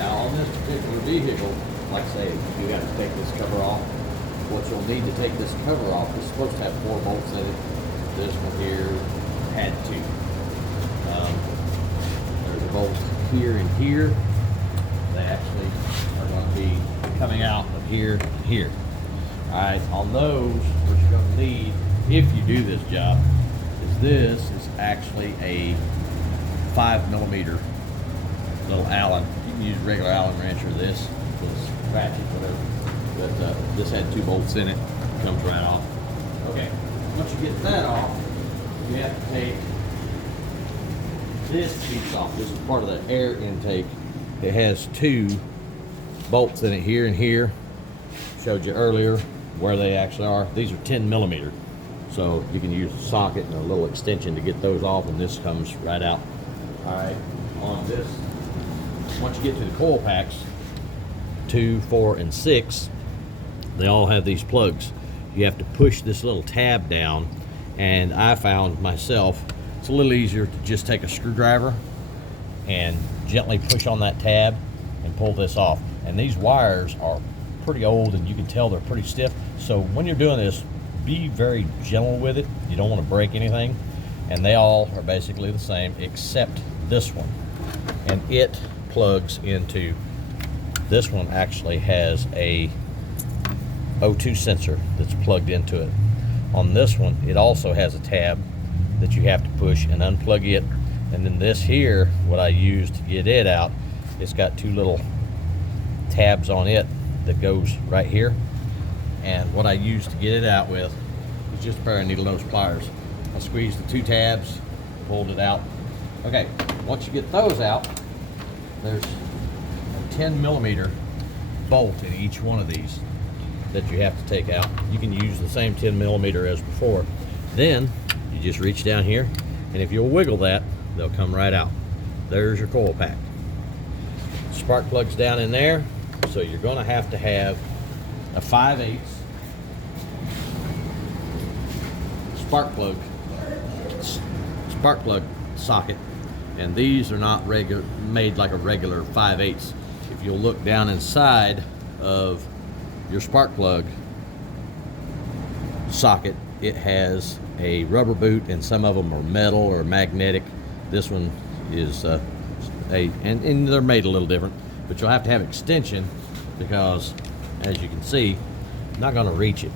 Now on this particular vehicle, like I say, you got to take this cover off. What you'll need to take this cover off is supposed to have 4 bolts in it. This one here had 2. There's a bolt here and here. They actually are going to be coming out of here and here. All right, on those, what you're going to need, if you do this job, is this is actually a 5mm little Allen. You can use a regular Allen wrench or this ratchet, whatever. But this had 2 bolts in it. Comes right off. Okay, once you get that off, you have to take this piece off. This is part of the air intake. It has 2 bolts in it here and here. Showed you earlier where they actually are. These are 10mm. So you can use a socket and a little extension to get those off, and this comes right out. All right, on this, once you get to the coil packs, 2, 4, and 6, they all have these plugs. You have to push this little tab down, and I found myself, it's a little easier to just take a screwdriver and gently push on that tab and pull this off. And these wires are pretty old, and you can tell they're pretty stiff. So when you're doing this, be very gentle with it. You don't want to break anything. And they all are basically the same except this one. And it plugs into, this one actually has a O2 sensor that's plugged into it. On this one, it also has a tab that you have to push and unplug it. And then this here, what I used to get it out, it's got 2 little tabs on it that goes right here. And what I used to get it out with is just a pair of needle nose pliers. I squeezed the 2 tabs, pulled it out. Okay, once you get those out, there's a 10mm bolt in each one of these that you have to take out. You can use the same 10mm as before. Then you just reach down here, and if you'll wiggle that, they'll come right out. There's your coil pack. Spark plug's down in there, so you're going to have a 5/8 spark plug socket, and these are not made like a regular 5/8. If you'll look down inside of your spark plug socket, it has a rubber boot, and some of them are metal or magnetic. This one is and they're made a little different, but you'll have to have extension because, as you can see, I'm not going to reach it.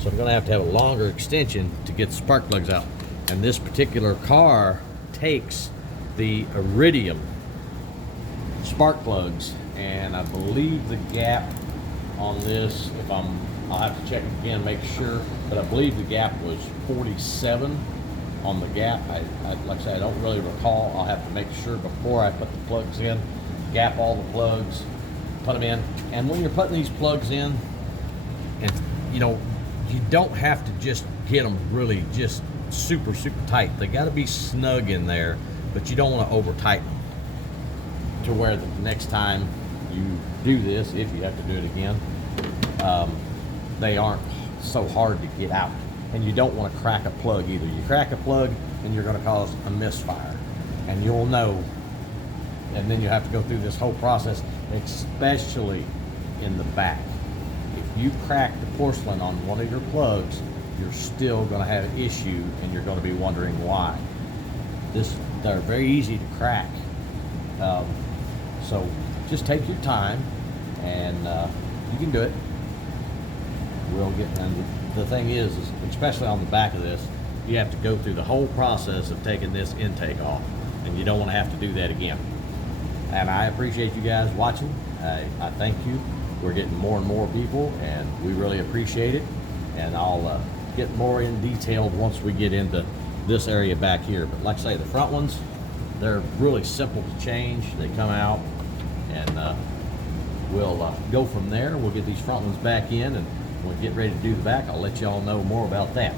So I'm going to have a longer extension to get the spark plugs out. And this particular car takes the iridium spark plugs, and I believe the gap on this, I'll have to check again, make sure, but I believe the gap was 47 on the gap. Like I said, I don't really recall. I'll have to make sure before I put the plugs in, gap all the plugs, put them in. And when you're putting these plugs in, and you don't have to just get them really just super tight. They got to be snug in there, but you don't want to over tighten them to where the next time you do this, if you have to do it again, they aren't so hard to get out. And you don't want to crack a plug either. You crack a plug and you're going to cause a misfire, and you'll know, and then you have to go through this whole process, especially in the back. If you crack the porcelain on one of your plugs, you're still going to have an issue, and you're going to be wondering why. They're very easy to crack. So just take your time, and you can do it. And the thing is, especially on the back of this, you have to go through the whole process of taking this intake off, and you don't want to have to do that again. And I appreciate you guys watching. I thank you. We're getting more and more people, and we really appreciate it. And I'll get more in detail once we get into this area back here. But like I say, the front ones, they're really simple to change. They come out, and we'll go from there. We'll get these front ones back in, and when we get ready to do the back, I'll let y'all know more about that.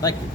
Thank you.